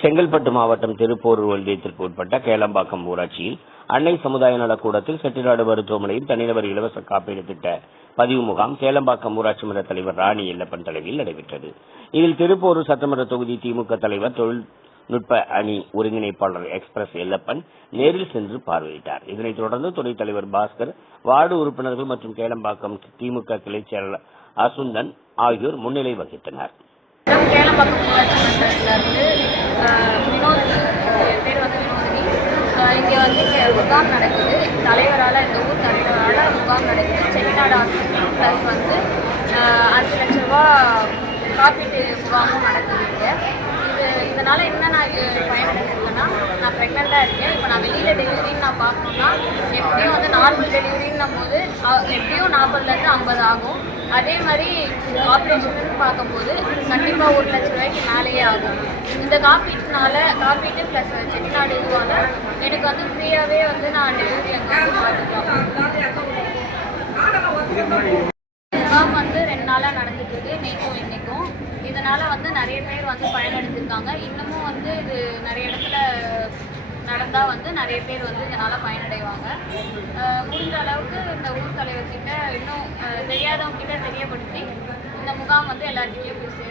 செங்கல்பட்டு மாவட்டம் திருப்போரூர் ஒன்றியத்திற்கு உட்பட்ட கேளம்பாக்கம் ஊராட்சியில் அன்னை சமுதாய நலக்கூடத்தில் செட்டிநாடு மருத்துவமனையில் தனிநபர் இலவச காப்பீடு திட்ட பதிவு முகாம் கேளம்பாக்கம் ஊராட்சி மன்ற தலைவர் ராணி எல்லப்பன் தலைமையில் நடைபெற்றது. இதில் திருப்போரூர் சட்டமன்ற தொகுதி திமுக தலைவர் தொழில்நுட்ப அணி ஒருங்கிணைப்பாளர் எக்ஸ்பிரஸ் எல்லப்பன் நேரில் சென்று பார்வையிட்டார். இதனைத் தொடர்ந்து துணைத் தலைவர் பாஸ்கர் வார்டு உறுப்பினர்கள் மற்றும் கேளம்பாக்கம் திமுக கிளைச் செயலாளர் அசுந்தன் ஆகியோர் முன்னிலை வகித்தனர். நம்ம கேளம்பாக்கம் ஊராட்சி மன்றத்தில் இருந்து ஆஹ், வினோதினி என் பேர் வந்து வினோதினி. இங்கே வந்து இங்கே முகாம் நடக்குது. தலைவரால் இந்த ஊர் தலைவரால் முகாம் நடக்குது. செட்டிநாடு ஹாஸ்பிட்டல் ப்ளஸ் வந்து அஞ்சு லட்ச ரூபா காப்பீட்டு முகாமும் நடக்குது இங்கே. அதனால என்ன நான் இது பயனடைஞ்சிருக்கேன்னா நான் ப்ரெக்னெண்ட்டாக இருக்கேன். இப்போ நான் வெளியில் டெலிவரின்னு நான் பார்க்கணுன்னா எப்படியும் வந்து நார்மல் டெலிவரின்னும் போது எப்படியும் நாற்பதுலேருந்து ஐம்பது ஆகும். அதே மாதிரி ஆப்ரேஷன் பார்க்கும்போது கண்டிப்பாக ஒரு லட்ச ரூபாய்க்கு மேலேயே ஆகும். இந்த காப்பீட்டுனால காப்பீட்டு ப்ளஸ் செட்டிநாடு இதுவால எனக்கு வந்து ஃப்ரீயாகவே வந்து நான் டெலிவரி அங்கே பார்த்துக்கலாம் நாளாக நடந்துட்டுருக்கு நேற்றும் இன்றைக்கும் இதனால் வந்து நிறைய பேர் வந்து பயனடைஞ்சிருக்காங்க. இன்னமும் வந்து இது நிறைய இடத்துல நடந்தால் வந்து நிறைய பேர் வந்து இதனால் பயனடைவாங்க. முடிஞ்ச அளவுக்கு இந்த ஊர் தலைவர்கிட்ட இன்னும் தெரியாதவங்க கிட்ட தெரியப்படுத்தி இந்த முகாம் வந்து எல்லாத்துக்கிட்டையும் போய்